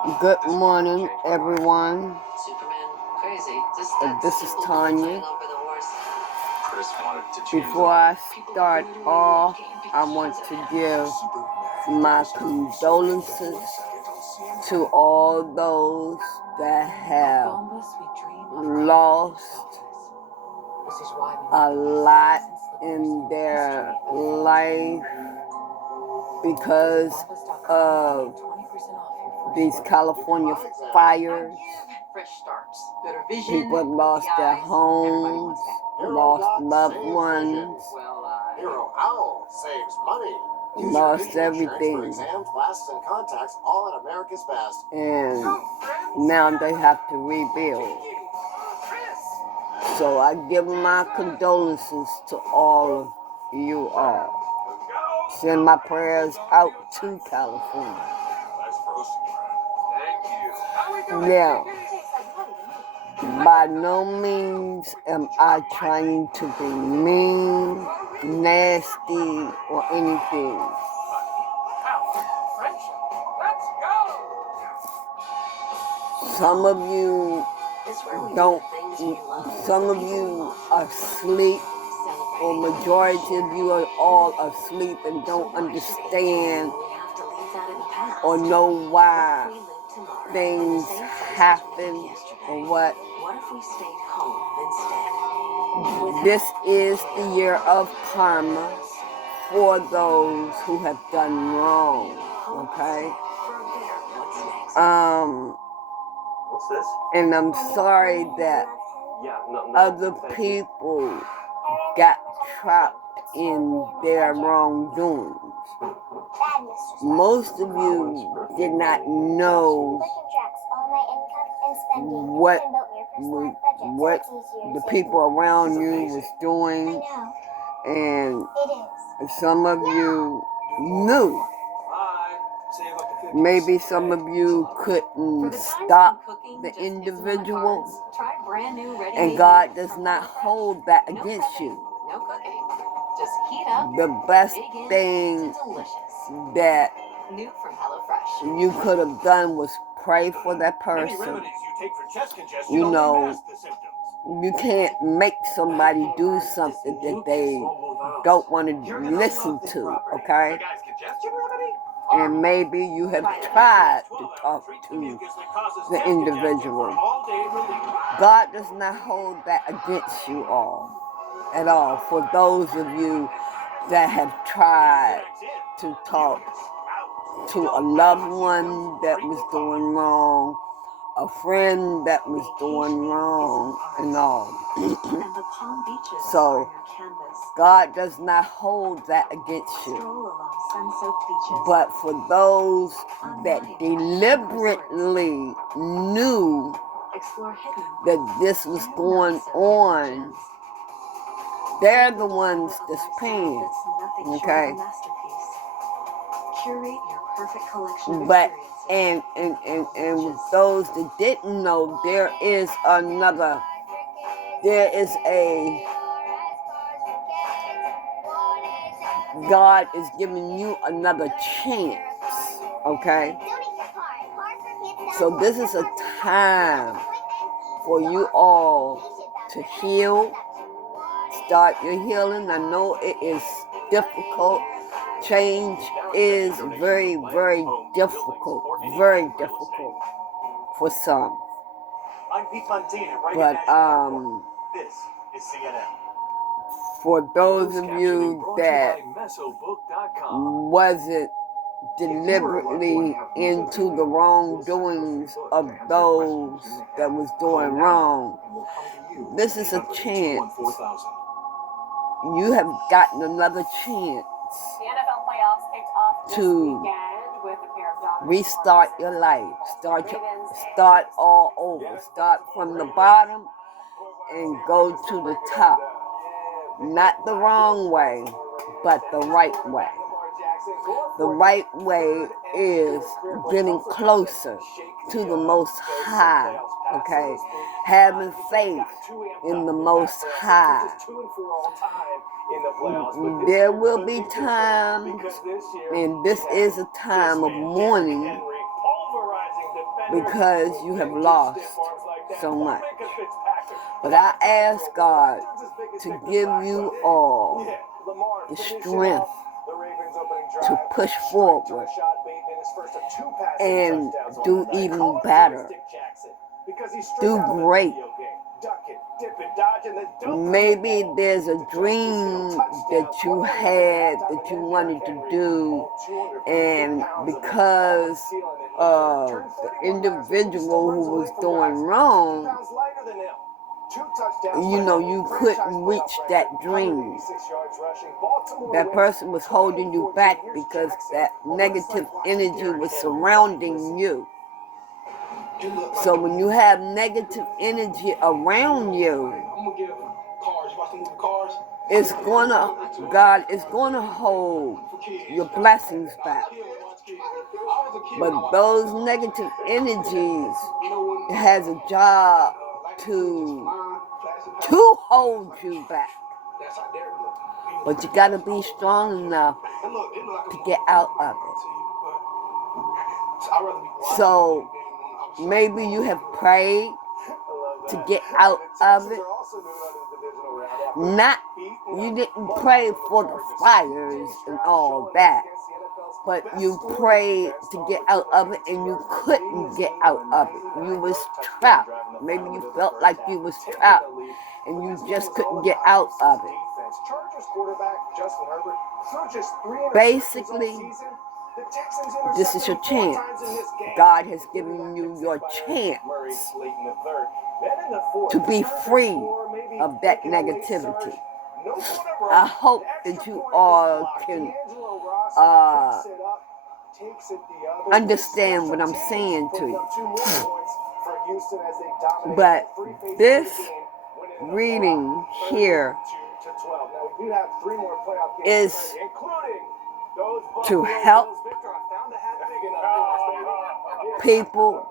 Good morning, everyone. This is Tanya. Before I start off, I want to give my condolences to all those that have lost a lot in their life because of these California fires. People have lost their homes, lost loved ones, lost everything. And now they have to rebuild. So I give my condolences to all of you all. Send my prayers out to California. Now, by no means am I trying to be mean, nasty, or anything. Some of you are asleep, or majority of you are all asleep and don't understand or know why things happen or what. This is the year of karma for those who have done wrong, okay? And I'm sorry that other people got trapped in their wrongdoings. Most of you did not know what the people around you was doing, and some of you knew. Maybe some of you couldn't stop the individual, and God does not hold that against you. The best thing that you could have done was pray for that person. You know, you can't make somebody do something that they don't want to listen to, okay? And maybe you have tried to talk to the individual. God does not hold that against you all, at all. For those of you that have tried to talk to a loved one that was doing wrong, a friend that was doing wrong, and all. So, God does not hold that against you. But for those that deliberately knew that this was going on, they're the ones that's paying, okay? But and with those that didn't know, there is God is giving you another chance, okay? So this is a time for you all to heal, start your healing. I know it is difficult. Change is very, very difficult for some. But for those of you that wasn't deliberately into the wrongdoings of those that was doing wrong, this is a chance. You have gotten another chance to restart your life, start all over, start from the bottom and go to the top. Not the wrong way, but the right way. The right way is getting closer to the Most High, okay? Having faith in the Most High. There will be times, and this is a time of mourning, because you have lost so much. But I ask God to give you all the strength to push forward and do even better. Do great. Maybe there's a dream that you had that you wanted to do, and because of the individual who was doing wrong, you couldn't reach that dream. That person was holding you back because that negative energy was surrounding you. So when you have negative energy around you, God is gonna hold your blessings back. But those negative energies has a job to hold you back. But you gotta be strong enough to get out of it. So maybe you have prayed to get out of it. You didn't pray for the fires and all that, but you prayed to get out of it and you couldn't get out of it. You was trapped. Maybe you felt like you was trapped and you just couldn't get out of it. Basically, this is your chance. God has given you your chance to be free of that negativity. I hope that you all can understand what I'm saying to you. But this reading here is to help people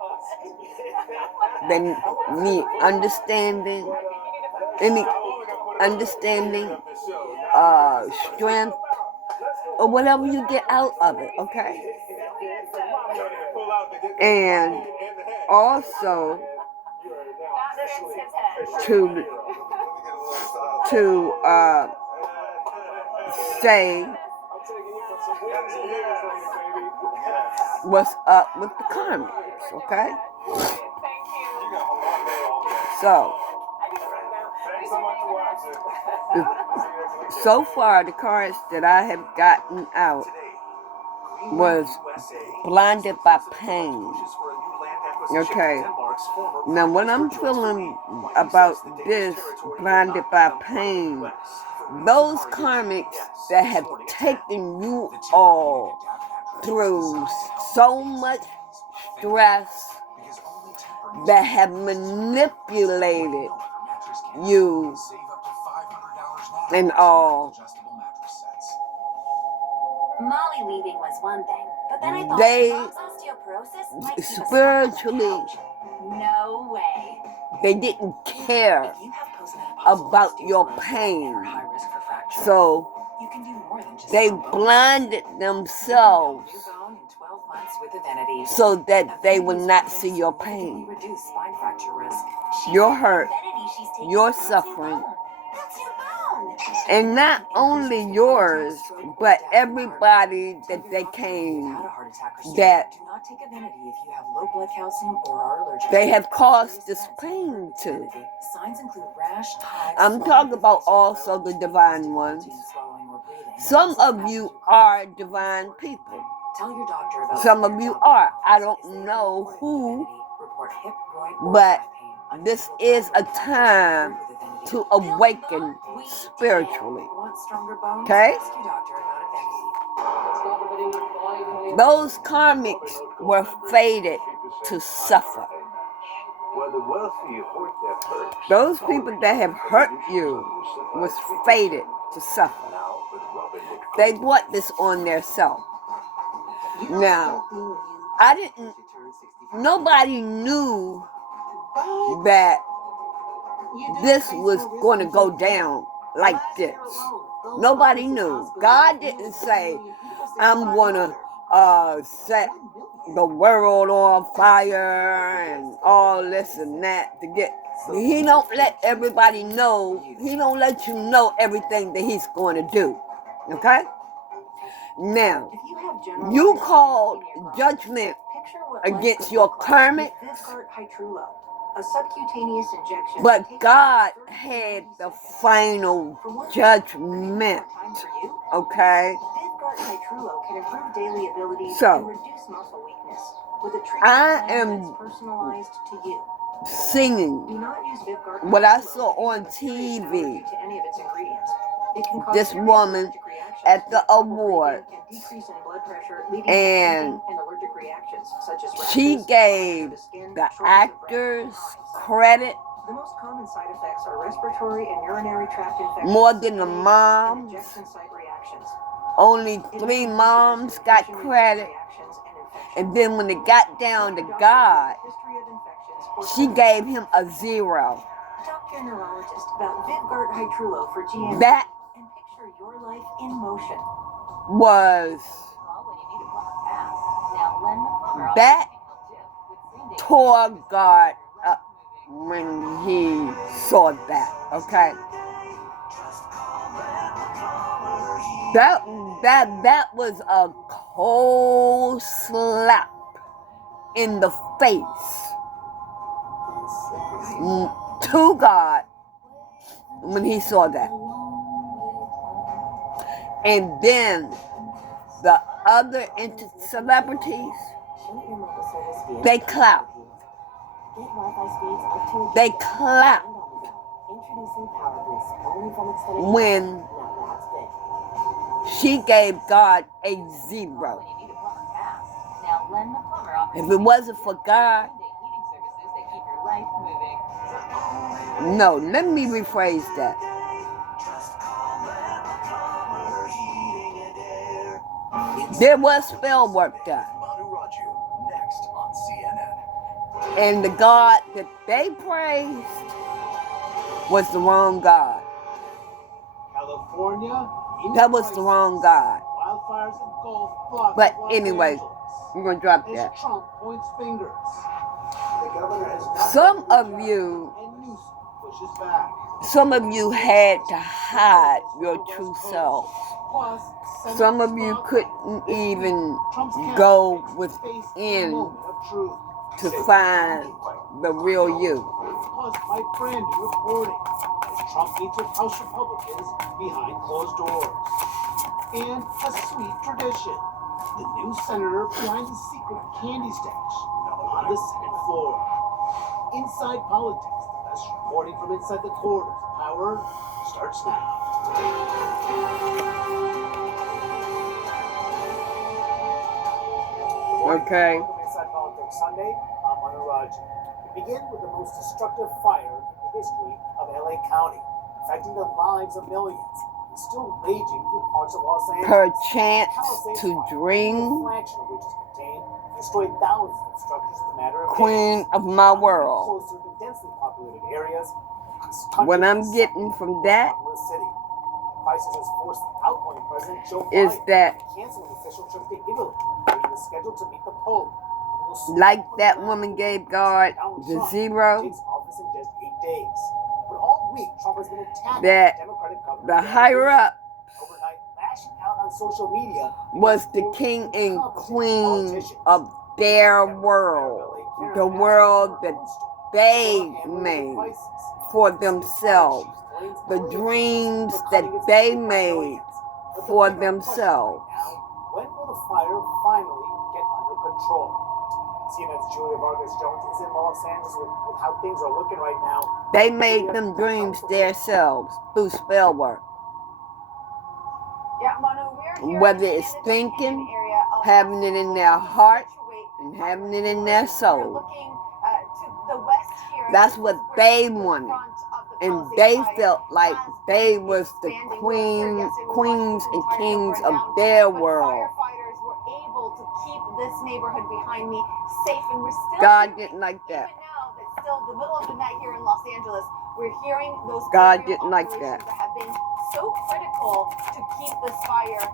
that need understanding, strength, or whatever you get out of it, okay? And also to say what's up with the karmics, okay? So far the cards that I have gotten out was blinded by pain. Okay. Now what I'm feeling about this blinded by pain, those karmics that have taken you all through so much stress, that have manipulated you and all. Molly leaving was one thing, but then I thought mom's osteoporosis might be spiritually, no way. They didn't care about your pain. So they blinded themselves so that they would not see your pain. Your hurt, your suffering, and not only yours, but everybody that they came, that they have caused this pain to. I'm talking about also the divine ones. Some of you are divine people. Some of you are. I don't know who, but this is a time to awaken spiritually. Okay? Those karmics were fated to suffer. Those people that have hurt you was fated to suffer. They brought this on their self. Now, nobody knew that this was going to go down like this. Nobody knew. God didn't say, I'm going to set the world on fire and all this and that to get. He don't let everybody know. He don't let you know everything that he's going to do. Okay? Now, you called judgment against your karmic, but God had the final judgment. Okay? So, I am singing what I saw on TV. This woman at the award, and she gave the actors credit more than the moms. Only 3 moms got credit. And then when it got down to God, she gave him a 0. That was, that tore God up when he saw that, okay? That was a cold slap in the face to God when he saw that. And then the other celebrities, they clapped. They clapped when she gave God a 0. If it wasn't for God, no, let me rephrase that. There was spell work done. And the God that they praised was the wrong God. That was the wrong God. But anyway, we're going to drop that. Some of you had to hide your true self. Some of you couldn't even go within to find the real you. My friend reporting that Trump meets with House Republicans behind closed doors. And a sweet tradition. The new senator behind the secret candy stash on the Senate floor. Inside politics, the best reporting from inside the quarters. Power starts now. Okay. Welcome Inside Politics Sunday. I'm Manu Raj. We begin with the most destructive fire in the history of LA County, affecting the lives of millions. It's still raging through parts of Los Angeles. Her chance to dream. A fraction of which is contained, destroyed thousands of structures in a matter of Queen days. of my world. Closer to densely populated areas. What I'm getting from that Crisis has forced the outgoing president Joe is Biden that, to cancel an official trip to Italy, where he was scheduled to meet the Pope. like that woman gave God the 0, that the higher up was the king and queen of their world, the world that they made for themselves, the dreams that they made for themselves. When will the fire finally get under control? CNN's Julia Vargas Jones is in Los Angeles with how things are looking right now. They made them dreams themselves through spell work. Yeah, Manu, we're here whether it's thinking, having it in their heart, and having it in their soul. That's what they wanted. And they felt like they was the queens and kings of their world. This neighborhood behind me safe, and we're still God didn't like that. Even now, it's still the middle of the night here in Los Angeles. We're hearing those God didn't like that. have been so critical to keep this fire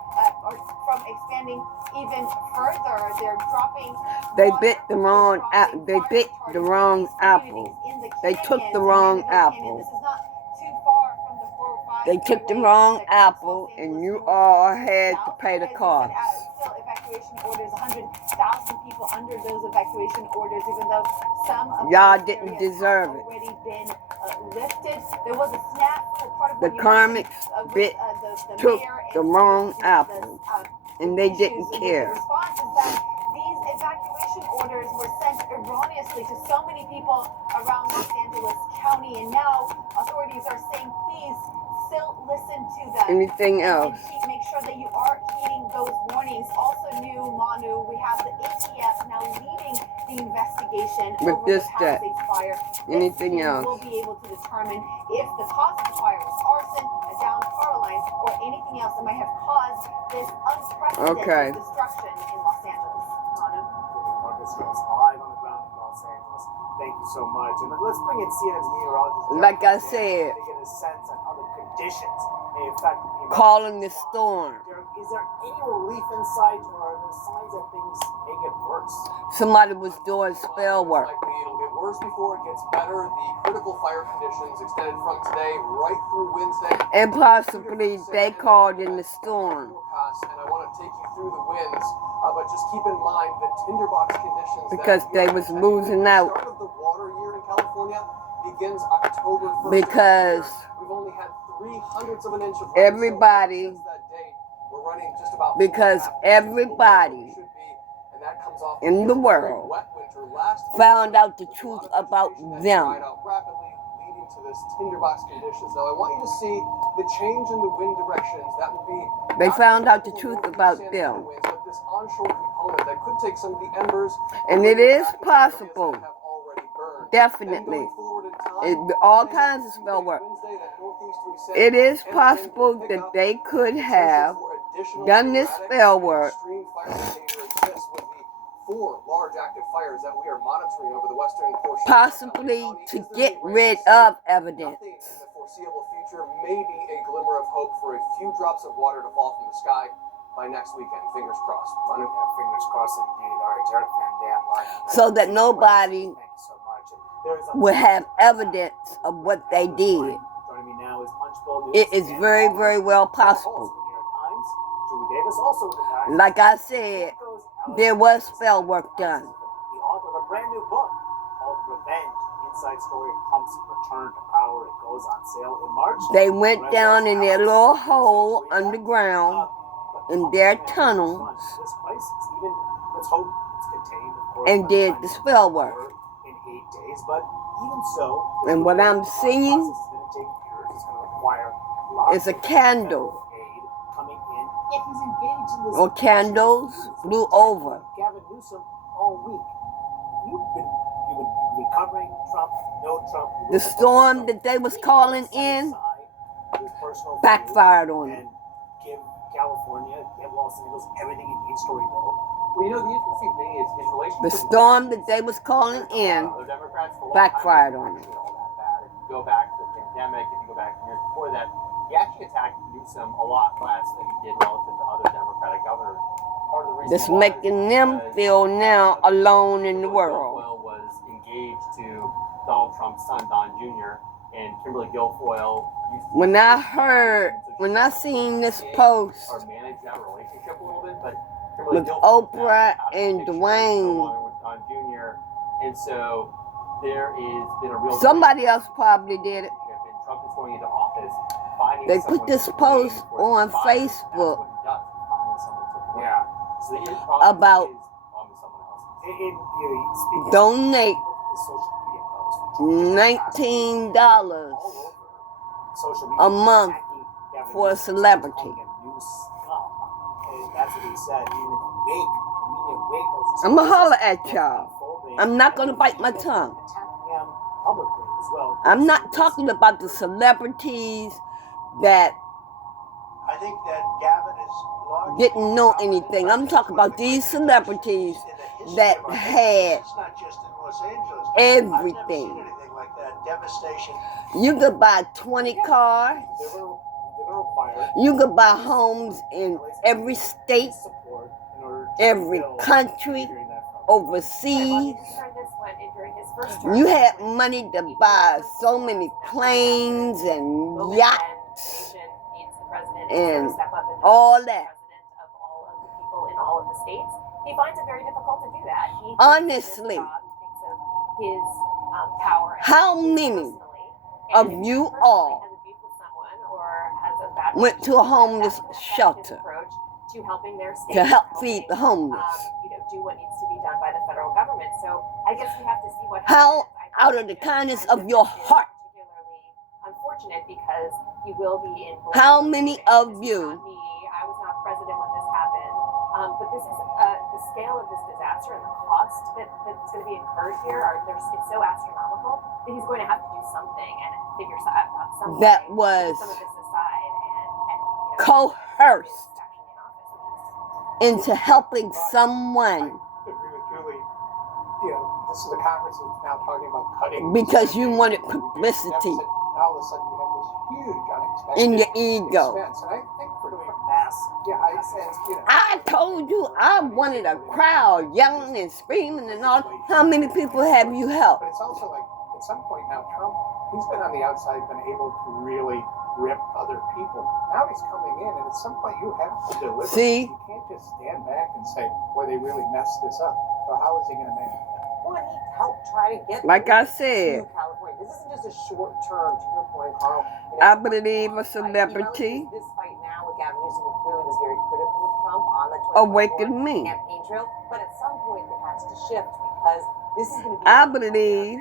or from expanding even further. They're dropping. They water, bit the wrong they're dropping they fire bit the retardants wrong in these apple. communities, in the They took the canyons, wrong in the Hill Canyon. apple. This is not too far from the 405 They took the freeway wrong that connects apple, Los and Angeles you north all to had to south. pay the As we cost. said, still evacuation orders, 100,000 people under those evacuation orders, even though some of Y'all those didn't areas deserve have it. already been lifted. There was a snap for part of The what you karmics mentioned, bit the took mayor the and wrong some of apple, and they didn't issues with care. the response is that these evacuation orders were sent erroneously to so many people around Los Angeles County, and now authorities are saying, please still listen to them. Anything And else? make sure that you are heeding those warnings. Also new, Manu, we have the ATF now leading the investigation With over this the Palisades fire. Anything This team else? will be able to determine if the cause of the fire was arson, a downed power line, or anything else that might have caused this unprecedented destruction in Los Angeles. Manu? Marcus Jones live on the ground in Los Angeles. Thank you so much. And let's bring in CNN's meteorologist. Like I Derek said, to get a sense on how the conditions may affect the calling the response. storm. Derek, is there any relief in sight, or are there signs that things may get worse? Somebody was doing spell work. Likely it'll get worse before it gets better. The critical fire conditions extended from today right through Wednesday. And possibly they called in the storm. And I want to take you through the winds, but just keep in mind that tinderbox conditions Because that they was losing out. The start of the water year in California begins October 1st. Because we've only had 3/100 of an inch of rain everybody- since that date. We're running just about because 4.5 everybody should be, and that comes off in the a world wet winter last year. found out the There's a truth lot of about vegetation that them. dried out rapidly, leading to this tinderbox conditions. Now I want you to see the change in the wind directions. That would be They not found out the typical truth northeast about San them. Diego winds, but this onshore component that could take some of the embers And bring it is back into areas possible. that have already burned. Definitely. Then going forward in time, All Monday, kinds of Tuesday, spell work. Wednesday, that northeasterly set, It is and the wind possible will pick that up. they could Potential have for additional done this erratic spell and work. extreme fire behavior exists with the 4 large active fires that we are monitoring over the western portion of possibly LA County. to Is there get any rain rid in sight? of evidence. Nothing in the foreseeable future. Maybe a glimmer of hope for a few drops of water to fall from the sky by next weekend. Fingers crossed. Manu? Yeah, fingers crossed indeed. All right, Derek Van Dam live. So that nobody Thank you so much. And there is a will have evidence of what they did. Joining me now is Punchbowl News. It is and very, author very well Paul Hulse possible. of the New York Times. Julie Davis, also with the Times. Like I said, there was spell work done. The author of a brand new book called Revenge, Inside Story of Trump's Return to Power. It goes on sale in March. They went down in their little hole underground in their tunnels This place is even, let's hope it's contained, of course, and by did time the it's spell work. in 8 days. But even so, And what I'm the seeing process is going to take years. It's going to require lots is a of candle. federal aid coming in. Yet he's engaged in this Or candles blew over. Gavin Newsom all week. You've been covering Trump, no Trump. The storm that they was calling in backfired on and them. give California, give Los Angeles everything it needs to rebuild. Well, you know, the interesting thing is his relationship. The storm that they was calling in The Democrats for a long backfired time on weren't him. actually all that bad. If you go back to the pandemic, if you go back years before that, he actually attacked Newsom a lot less than he did relative to other Democratic governors. Part of the reason That's was making them because, feel now alone in the Kimberly world. Guilfoyle was engaged to Donald Trump's son, Don Jr., and Kimberly Guilfoyle used to When I seen this post or manage that relationship a little bit, but Kimberly with Guilfoyle Oprah out of the and picture, Dwayne, no longer with Don Jr., and so there has been a real somebody else probably did it. and Trump is going into office finding They someone put this to blame post for on his fire. Facebook That's what he does, find someone to blame. Yeah. So the problem about is problem is someone else's. Speaking donate of the social media posts from Trump, $19 all over social media a month attacking Gavin for a Newsom, celebrity. calling him new scum. And that's what he said. Even in the wake, immediate wake of this I'ma crisis, holler at y'all. unfolding, I'm not gonna and bite my even tongue. attacking him publicly as well. I'm not talking about the celebrities that I think that Gavin is largely didn't know anything. I'm talking about these celebrities in the history that of our had country. It's not just in Los Angeles. everything. I've never seen anything like that. Devastation. You could buy 20 cars They're going to required You could buy homes in every state, support in order to every rebuild country, during that front. overseas. Heard this one during his first term. You had money to buy so many planes and yachts and all that. Of all of the people in all of the states, he finds it very difficult to do that. He thinks Honestly, of his job, he thinks of his power. and how his many personally, of and if you he personally all has a beef with someone or has a bad went to a relationship, homeless that will affect shelter his approach to helping their state, to help helping, feed the homeless? do what needs to be done by the federal government. So I guess we have to see what How, happens. I think, out of the kindness of your heart, particularly unfortunate because he will be in. how many of This is you not me. I was not president when this happened. But this is the scale of this disaster and the cost that's going to be incurred here. It's so astronomical that he's going to have to do something and figure out something. that was Put some of this aside and coerced actually in office, which is into helping someone I agree with Julie. This is a conference that's now talking about cutting because you spending, wanted reducing publicity deficit, and all of a sudden you have this huge unexpected in your ego. expense. And I think for doing Mass. I told you I wanted a crowd yelling and screaming and all. How many people have you helped? But it's also like, at some point now, Trump, he's been on the outside, been able to really rip other people. Now he's coming in, and at some point you have to deliver. See? You can't just stand back and say, boy, they really messed this up. So how is he going to manage that? Well, and he helped try to get Like I to said, California. This isn't just a short term, to your point, Carl. I believe a celebrity This fight now with Gavin Newsom clearly was very critical of Trump on the 2024 awakened me. campaign trail, but at some point it has to shift because this is going to be. I believe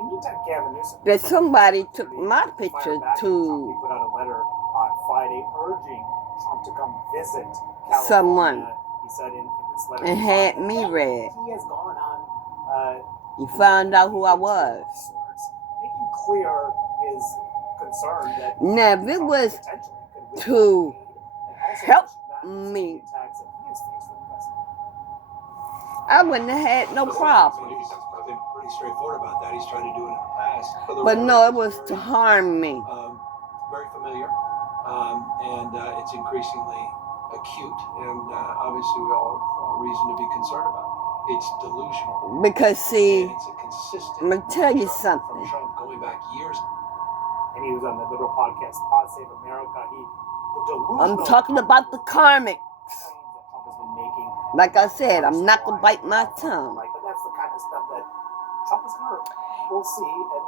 Anytime Gavin Newsom that somebody took my picture Trump to put out a letter on Friday urging Trump to come visit California. someone He said in this letter and had me read. he has gone on You found out who I was. making clear his concern that Now, if it was potentially could withhold to aid and also help pushing back on some of me, the attacks that he has faced from the president. I wouldn't have had no problem. I've been pretty straightforward about that. He's tried to do it in the past. But no, it was to harm me. Very familiar, and it's increasingly acute, and obviously we all have reason to be concerned about it. It's delusional. Because, see, And it's a consistent I'm going to tell you from something. Trump going back years. And he was on the liberal podcast, Pod Save America. The delusional I'm talking about the karmics. claims that Trump has been making. Like I said, I'm not going to bite my tongue. But that's the kind of stuff that Trump is going to, we'll see, and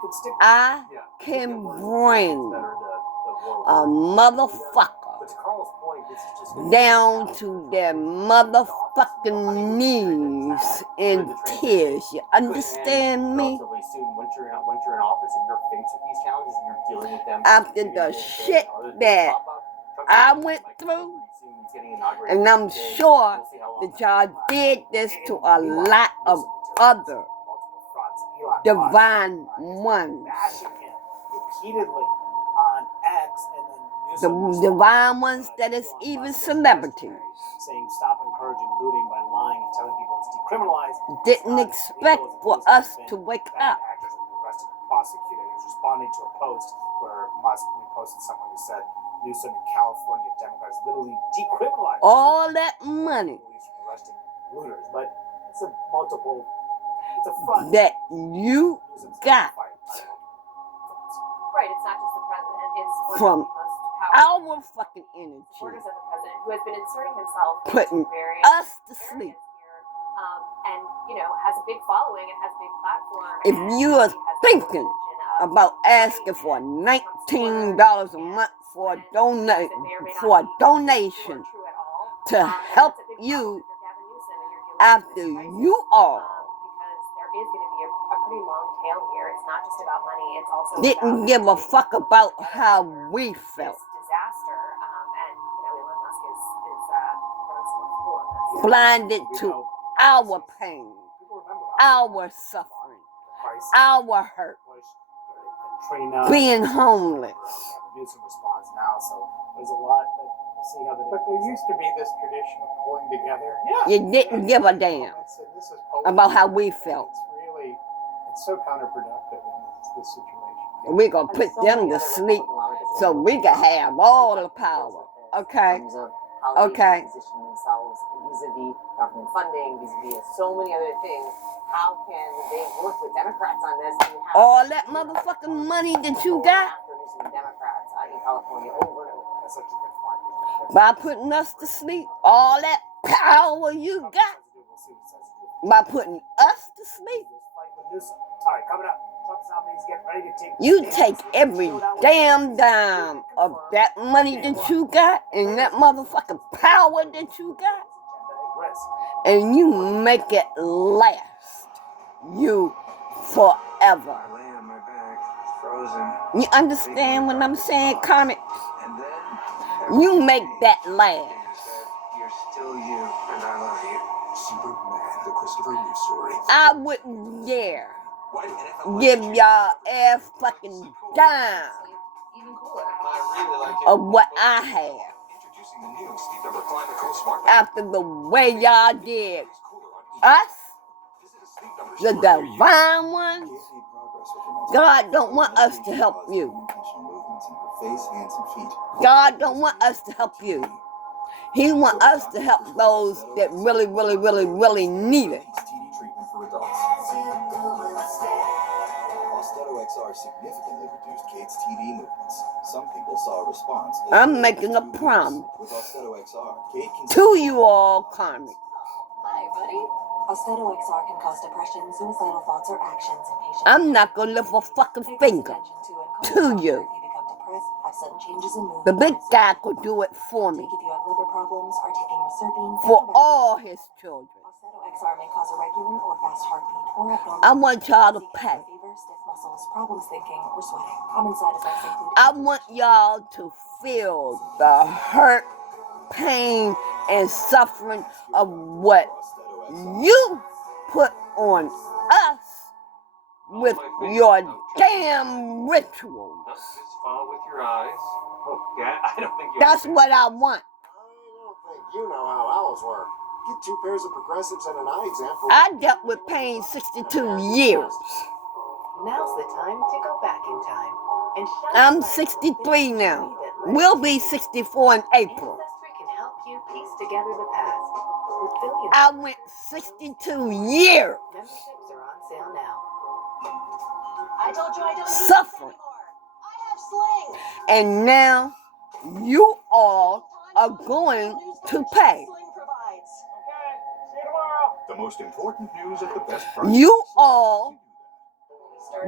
could stick. I can bring a motherfucker But to Carl's point, this is just down to their motherfucking knees in tears. You understand me? Relatively soon, once you're in office and you're faced with these challenges and you're dealing with them. After the shit that I went through, and I'm sure that y'all did this to a lot of other divine ones. bashing him repeatedly on X, and then The Newsom divine ones that is even celebrities. saying stop encouraging looting by lying and telling people it's decriminalized. Didn't expect for us to wake up. Actors will be arrested and prosecuted. He was responding to a post where Musk reposted someone who said Newsom in California Democrats literally decriminalized All that money police from arresting looters. But it's a multiple. It's a front. that you Newsom's got fight. right. It's not just the president. It's one from of the most powerful our fucking energy, supporters of the president who has been inserting himself putting into various us to areas sleep. here, and has a big following and has a big platform. If and you he are has the thinking intention of about asking for $19 a month for a donation to help you after you are because there is going to be a pretty long tail here. It's not just about money. It's also didn't about give a fuck about how we felt. this disaster. And Elon Musk is throwing some more fuel on this. Blinded to our pain, People remember our suffering, Price, our hurt, Bush, Katrina. being homeless. Newsom responds now, so there's a lot that we'll see how the. But there used to be this tradition of pulling together. You didn't give a damn This is about how we felt. It's so counterproductive in this situation. And we're going to put them to sleep so we can have all the power. Okay? Okay. Position themselves vis-a-vis government funding, vis-a-vis so many other things. How can they work with Democrats on this? And have All that motherfucking money that you got Democrats in California over and over. That's such a good point. by putting us to sleep, all that power you got by putting us to sleep. All right, coming up. Trump's nominees get ready to take. You take every damn dime of that money that you got and that motherfucking power that you got, and you make it last you forever. I lay on my back, frozen. You understand what I'm saying, comics? And then You make that last. you're still you, and I love you. Superman, the Christopher Reeve story. I wouldn't dare Why do NFL give players y'all a fucking dime Even cooler. I really like it. of what I have introducing the new Sleep Number Climate Cool Smart after the way y'all did us, Visit a Sleep Number the store near you. divine ones. God don't want us to help you. God don't want us to help you. He want us to help those that really, really, really, really need it. Treatment for adults. Austedo XR significantly reduced Kate's TD movements. Some people saw a response. I'm making a promise With Austedo XR, Kate can to you all, karmic. Hi, buddy. Austedo XR can cause depression, suicidal thoughts, or actions in patients. I'm not gonna lift a fucking Pay close finger attention and to call you. If you become depressed, have sudden changes in mood. The big guy could do it for me, Take if you have liver problems, are taking Reserpine. for all his children. Austedo XR may cause irregular or fast heartbeat or abnormal. I want y'all to Fever, pay. stiff muscles, problems thinking, or sweating. Common side effects include. I want y'all to feel the hurt, pain, and suffering of what you put on us with your damn rituals. Just follow with your eyes. Oh, yeah, I don't think you. That's what I want. I don't think you know how owls work. Get 2 pairs of progressives and an eye exam for. I dealt with pain 62 years. Now's the time to go back in time. And I'm 63 now. We'll be 64 in April. Ancestry can help you piece together the past. With billions. I went 62 years Memberships are on sale now. I told you I don't need suffering. I have Sling. And now you all are going to pay. Sling provides. The most important news at the best price. You all,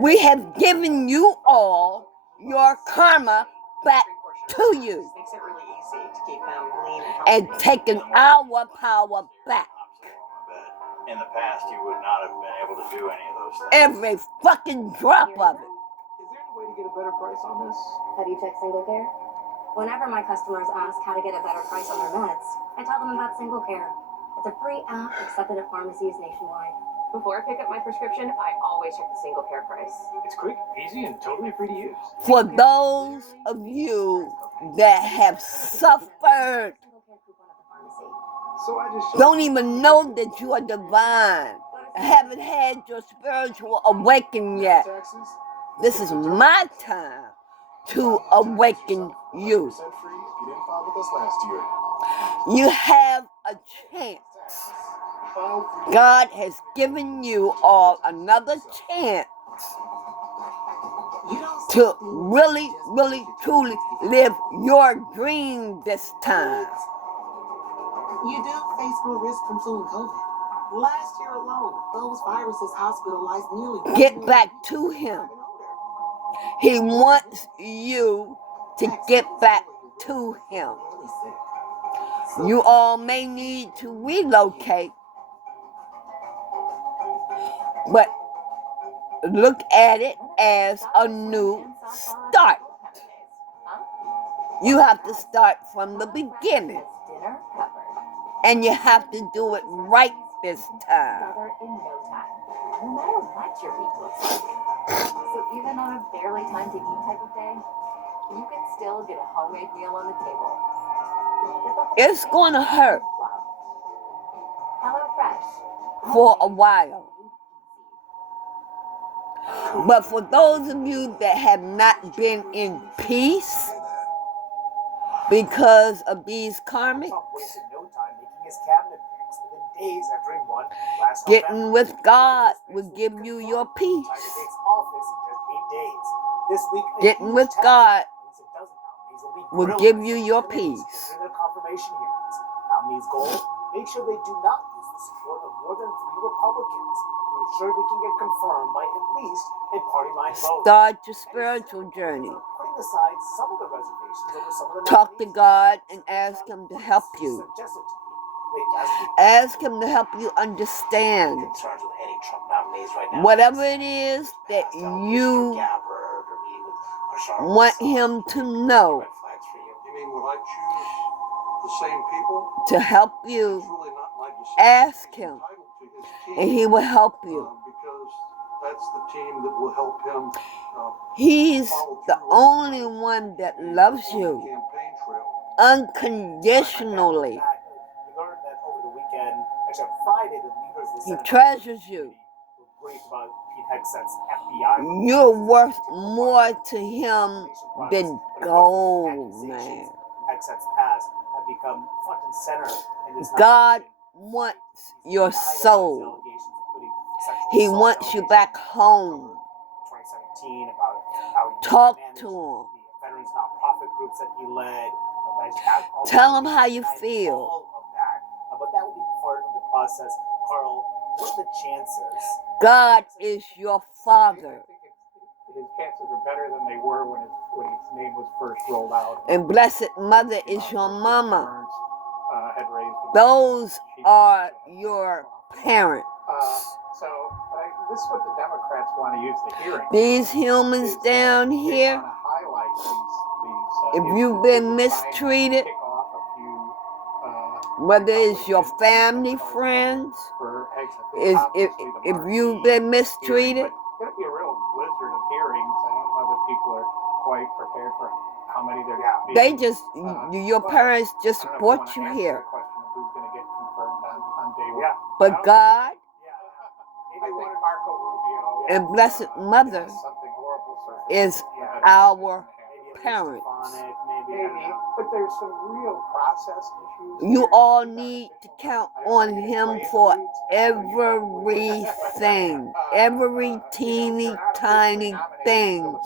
we have given you all your karma back to you Makes it really easy to keep him lean and taken our power back. In the past, you would not have been able to do any of those things. Every fucking drop of it. Is there any way to get a better price on this? Have you checked Single Care? Whenever my customers ask how to get a better price on their meds, I tell them about Single Care. It's a free app accepted at pharmacies nationwide. Before I pick up my prescription, I always check the Single Care price. It's quick, easy, and totally free to use. For those of you that have suffered, So I just showed don't even know that you are divine, haven't had your spiritual awakening yet. Taxes. This is my time to awaken you. 100% free if you didn't file with us last year. You have a chance. File free. God has given you all another chance to really, really, truly live your dream this time. You do face more risk from flu and COVID. Last year alone, those viruses hospitalized nearly. Get back to Him. He wants you to get back to Him. You all may need to relocate, but look at it as a new start. You have to start from the beginning, Dinner covered. and you have to do it right this time. Together in no time. No matter what your week looks like. So even on a barely time to eat type of day, you can still get a homemade meal on the table. Get the whole It's thing gonna hurt with love. HelloFresh. for a while. But for those of you that have not been in peace because of these karmics, Trump wasted no time making his cabinet picks within days after he won last getting November. with God will give you your peace. Time to take office in just 8 days. This week, a Getting huge with tax God increase a dozen nominees will be will grilled give by you Senate your committees peace. during their confirmation hearings. Nominees' goal: make sure they do not lose the support of more than 3 Republicans to ensure they can get confirmed by at least a party line vote. Start your spiritual journey. Putting aside some of the reservations over some of the Talk to nominees, God and ask Him to help you. suggested to me late last week. Ask Him to help you understand Concerns with any Trump nominees right now. whatever it is that you want Him to know You mean would I choose the same people? to help It's you. really not my decision. Ask He's Him entitled to his team, and He will help you. because that's the team that will help him He's follow the through only one that loves on the you campaign trail. unconditionally. We learned that over the weekend, actually on Friday, the leaders of the He Senate treasures you. were briefed about Pete Hegseth's FBI. You're worth more to Him than gold, man. Hegseth's past have become front and center in this God nomination. wants your soul. Allegations, including sexual He assault wants you allegations back from home. 2017 about how he Talk managed to Him. the veterans nonprofit groups that he led. Tell Him how you feel. All of that. But that will be part of the process. Carl, what are the chances? God is your Father. His chances are better than they were when his name was first rolled out. And Blessed Mother is your mama. Had raised him. Those are your parents. This is what the Democrats want to use the hearing. These humans down here, They want to highlight if these you've been issues and mistreated, pick off a few, whether it's your family, friends, for Hegseth. if Obviously, the you've marquee been mistreated, hearing, but it's going to be a real blizzard of hearings. I don't know that people are quite prepared for how many there are. they just, your parents just I don't know if brought wanna you answer here. the question of who's going to get confirmed on day one. But God I think Marco Rubio and Blessed Mother has something horrible is surfacing. our parents. Maybe, but there's some real process issues. You all need to count on Him for everything, every teeny tiny thing.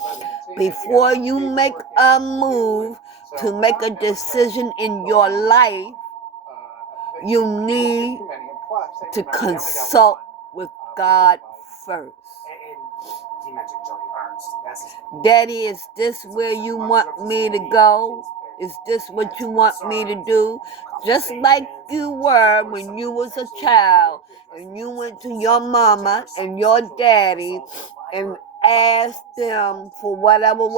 Before you make a move to make a decision in your life, you need to consult with God first. And he mentioned Joni Ernst. That's his name. Daddy, is this where you want me to go? Is this what you want me to do? Just like you were when you was a child and you went to your mama and your daddy and asked them for whatever.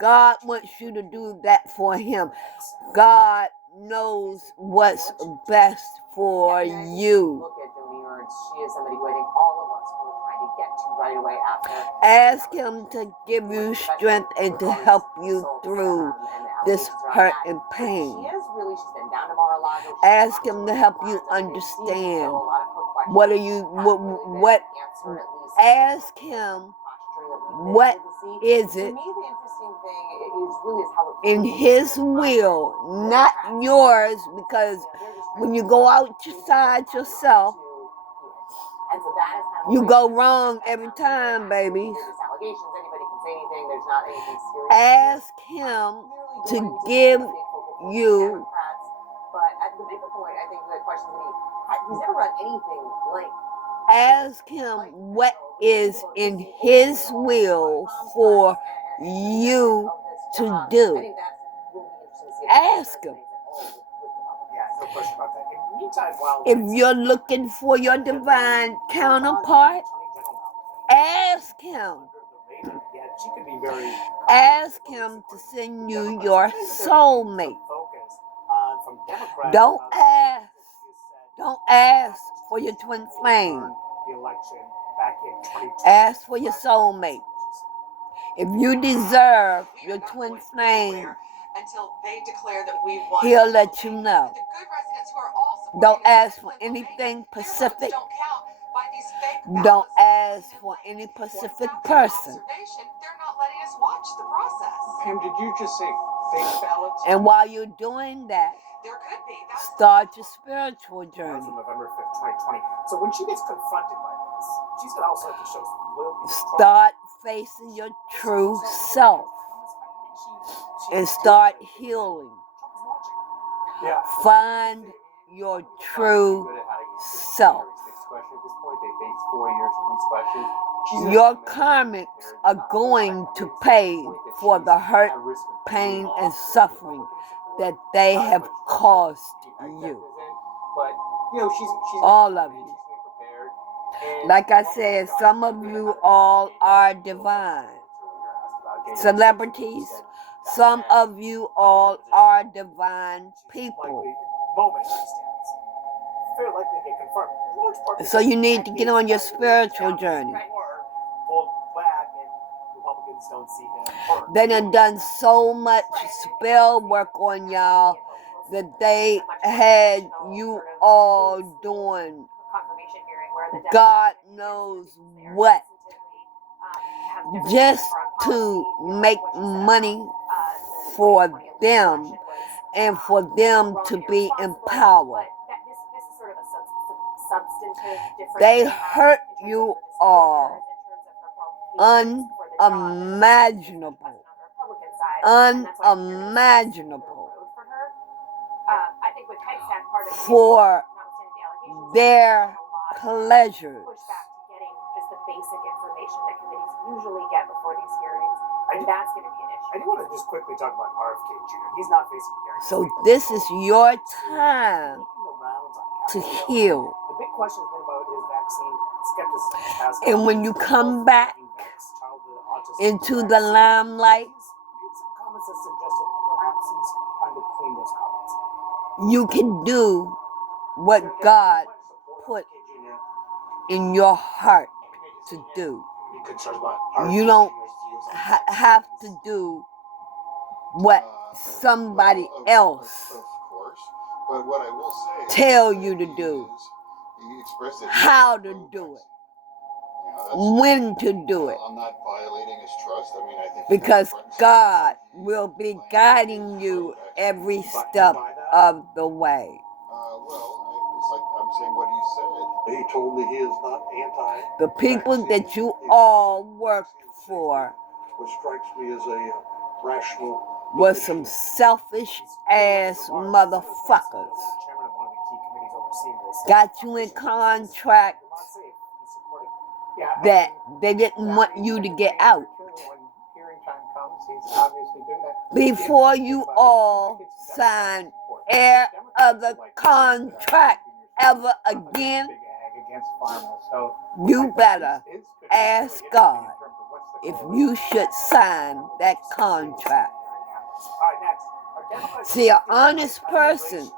God wants you to do that for Him. God knows what's best for you. Look at Joni Ernst. She is somebody who I think all of us were trying to get to right away after. Ask Him to give you strength and to help you through this hurt and pain. She is really, she's been down to Mar-a-Lago. Ask Him to help you understand what are you, what ask Him what is it in His will, not yours, because when you go outside yourself, you go wrong every time, babies. Ask Him to give you. But the bigger point, I think the question to me, he's never run anything like. Ask Him what is in His will for you to do. Ask Him. Yeah, no question about that. In the meantime, while If you're looking for your divine counterpart, ask Him. she could be very Ask Him to send you your soulmate. focused from Democrats. Don't ask. Don't ask for your twin flame. The election back in 2020. Ask for your soulmate. If you deserve your twin flame, until they declare that we won. He'll let you know. The good residents who are all Don't ask for anything Pacific. don't count by these fake Don't ask as for any Pacific person. They're not letting us watch the process. Pam, did you just say fake ballots? And while you're doing that, There could be. start your spiritual journey. November 5th, 2020. So when she gets confronted by this, she's got all sorts of shows loyalty to Trump. Start facing your true self and start healing. Yeah. Find your true self. At this point, they face 4 years of these questions. Your karmics are going to pay for the hurt, pain, and suffering that they have caused you. But, you know, she's all of you. Like I said, some of you all are divine. Celebrities, some of you all are divine people. So you need to get on your spiritual journey. They done so much spell work on y'all that they had you all doing God knows what, just to make money for them and for them to be empowered. They hurt you all unimaginable. Unimaginable. For their pleasures. Usually get before these hearings, and that's going to be an issue. I do want to just quickly talk about RFK Jr. He's not facing hearings. So this is your time to heal. The big question has been about his vaccine skepticism. And when you come back into the limelight, comments that suggested perhaps he's trying to clean those comments. you can do what God put in your heart to do. You don't have to do what somebody else But what I will say tell you to do, how to do it, when to do it. I'm not violating his trust. I mean, I think Because God will be guiding you every step of the way. It's like I'm saying what he said. He told me he is not anti. The people that you all work for What strikes me as a rational. were some selfish ass motherfuckers. Got you in contracts that they didn't want you to get out. Before you all sign any other contract ever again, you better ask God if you should sign that contract. See, an honest person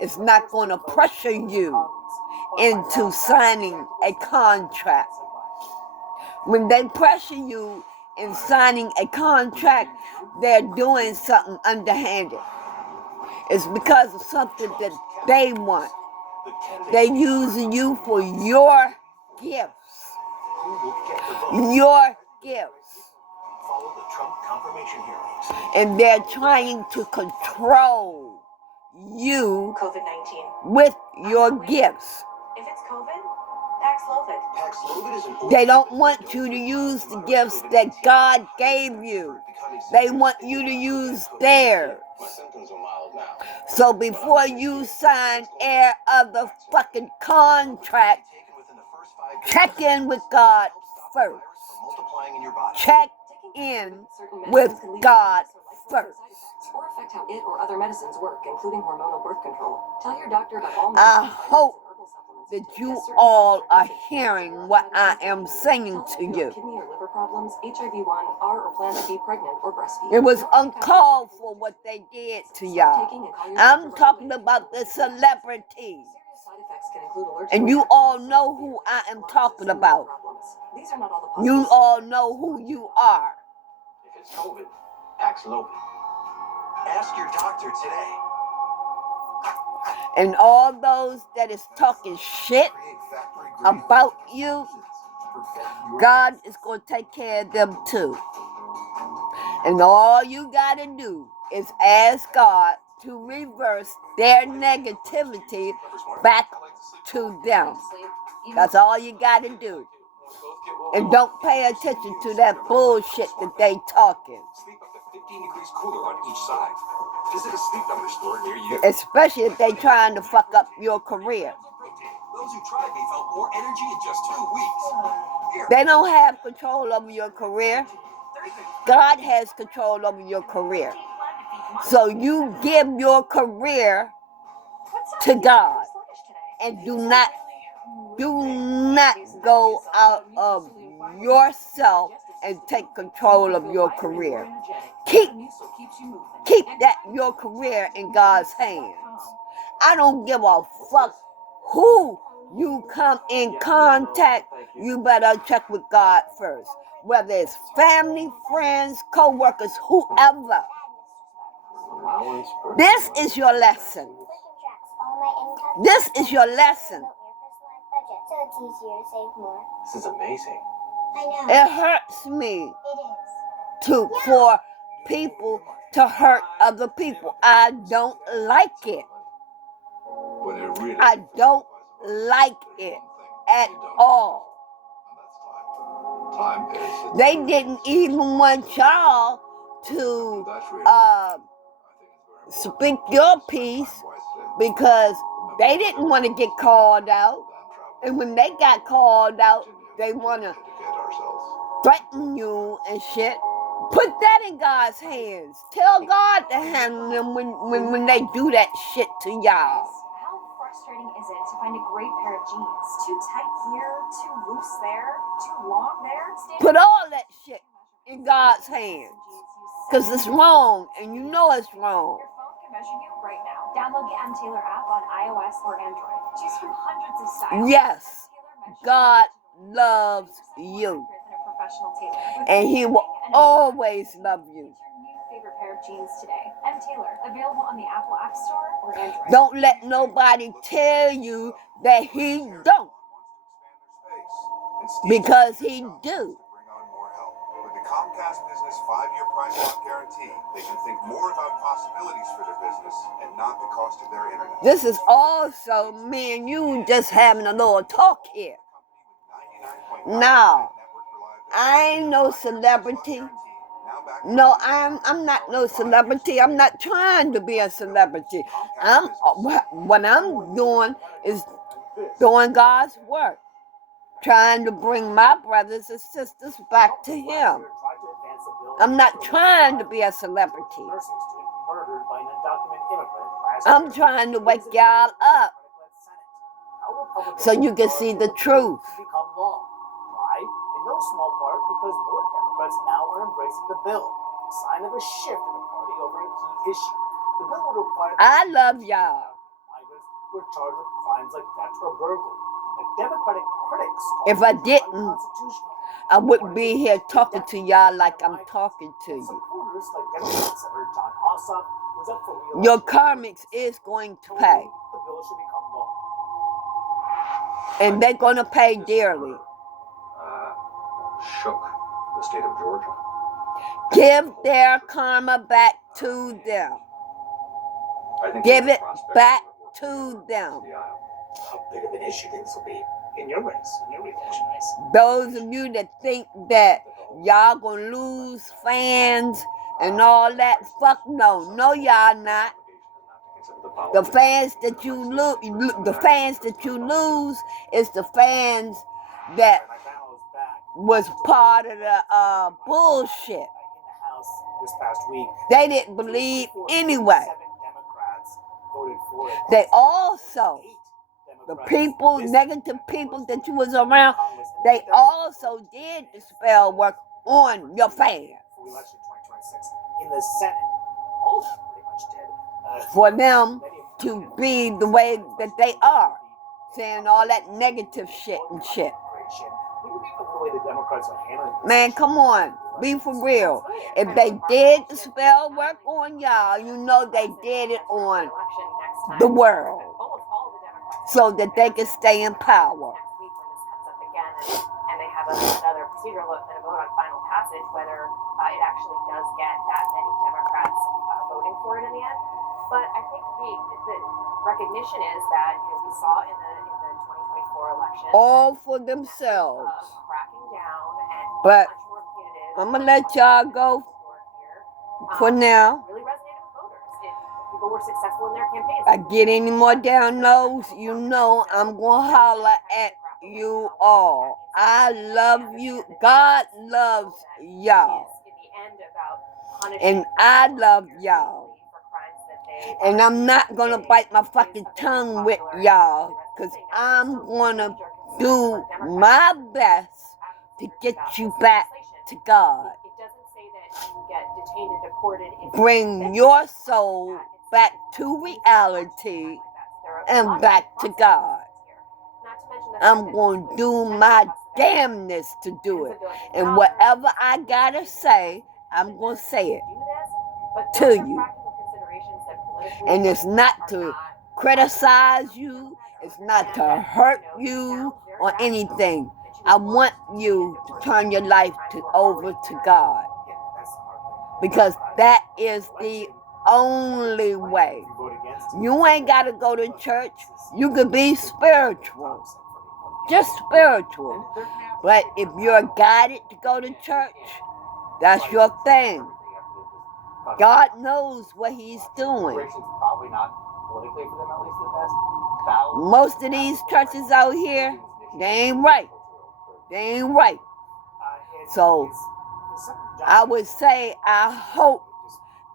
is not going to pressure you into signing a contract. When they pressure you in signing a contract, they're doing something underhanded. It's because of something that they want. They're using you for your gifts. Your gifts. Follow the Trump confirmation hearings. And they're trying to control you with your gifts. If it's COVID, Paxlovid. Paxlovid is an They don't want you to use the gifts that God gave you. They want you to use theirs. My symptoms are mild now. So before you sign any other fucking contract, check in with God first. Multiplying in your body. Check in with God first. Or affect how it or other medicines work, including hormonal birth control. Tell your doctor about all I hope that you all are hearing what I am saying to you. kidney or liver problems, HIV-1, are or plan to be pregnant or breastfeed. It was uncalled for what they did to y'all. I'm talking about the celebrities. And you all know who I am talking about. You all know who you are. If it's COVID, Paxlovid. Ask your doctor today. And all those that is talking shit about you, God is going to take care of them too. And all you got to do is ask God to reverse their negativity back to them. That's all you got to do. And don't pay attention to that bullshit that they talking. Sleep up to 15 degrees cooler on each side. Visit a Sleep Number store near you. Especially if they trying to fuck up your career. Those who tried me felt more energy in just 2 weeks. They don't have control over your career. God has control over your career. So you give your career to God and do not go out of yourself and take control of your career. Keep your career in God's hands. I don't give a fuck who you come in contact. You better check with God first. Whether it's family, friends, co-workers, whoever. This is your lesson. This is your lesson. So it's easier to save more. This is amazing. I know. It hurts me It is. for people to hurt other people. I don't like it. I don't like it at all. They didn't even want y'all to speak your piece because they didn't want to get called out. And when they got called out, they want to threaten you and shit. Put that in God's hands. Tell God to handle them when they do that shit to y'all. How frustrating is it to find a great pair of jeans? Too tight here, too loose there, too long there? Put all that shit in God's hands. Because it's wrong, and you know it's wrong. Your phone can measure you right now. Download the M. Taylor app on iOS or Android. Choose from hundreds of styles. Yes, God loves you. And He will always love you. Favorite pair of jeans today. M. Taylor, available on the Apple App Store or Android. Don't let nobody tell you that He don't. Because He do. With the Comcast Business 5-year price lock guarantee, they can think more about possibilities for their business and not the cost of their internet. This is also me and you just having a little talk here. Now, I ain't no celebrity. No, I'm not no celebrity. I'm not trying to be a celebrity. What I'm doing is doing God's work. Trying to bring my brothers and sisters back to Him. I'm not trying to be a celebrity. I'm trying to wake y'all up so you can see the truth. Why? In no small part because more Democrats now are embracing the bill. A sign of a shift in the party over a key issue. The bill would require I love y'all. migrants who are charged with crimes like theft or burglary. Democratic critics if I didn't, I wouldn't be here talking to y'all like I'm talking to you. Your karmics is going to pay. And they're going to pay dearly. Shook the state of Georgia. Give their karma back to them. Give it back to them. How big of an issue this will be in your race, in your re-election race. Those of you that think that y'all gonna lose fans and all that, fuck no. No, y'all not. The fans that you lose, is the fans that was part of the bullshit. This past week, they didn't believe anyway. They also, the people, negative people that you was around, they also did the spell work on your fans. In the Senate, all of them pretty much did. For them to be the way that they are, saying all that negative shit and shit. Man, come on. Be for real. If they did the spell work on y'all, you know they did it on the world. So that they can stay in power. and they have another procedural vote and a vote on final passage, whether it actually does get that many Democrats voting for it in the end. But I think the recognition is that we saw in the 2024 election all for themselves. Cracking down and But much more punitive. I'm gonna let y'all go for now. Really resonated with voters. People were successful in their campaigns. If I get any more downloads, you know I'm gonna holler at you all. I love you. God loves y'all. And I love y'all. And I'm not gonna bite my fucking tongue with y'all, because I'm gonna do my best to get you back to God. Bring your soul back to reality and back to God. I'm going to do my damnness to do it. And whatever I gotta say, I'm going to say it to you. And it's not to criticize you. It's not to hurt you or anything. I want you to turn your life over to God. Because that is the only way. You ain't got to go to church. You could be spiritual. Just spiritual. But if you're guided to go to church, that's your thing. God knows what he's doing. Most of these churches out here, they ain't right. They ain't right. So I would say, I hope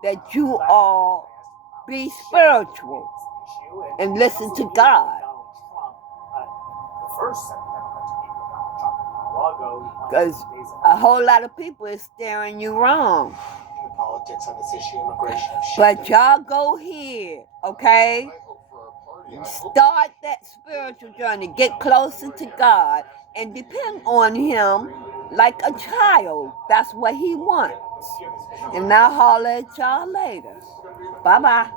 that you all be spiritual and listen to God. Because a whole lot of people is staring you wrong. Politics on this issue, immigration. But y'all go here, okay? Start that spiritual journey. Get closer to God and depend on him like a child. That's what he wants. And I'll holler at y'all later. Bye-bye.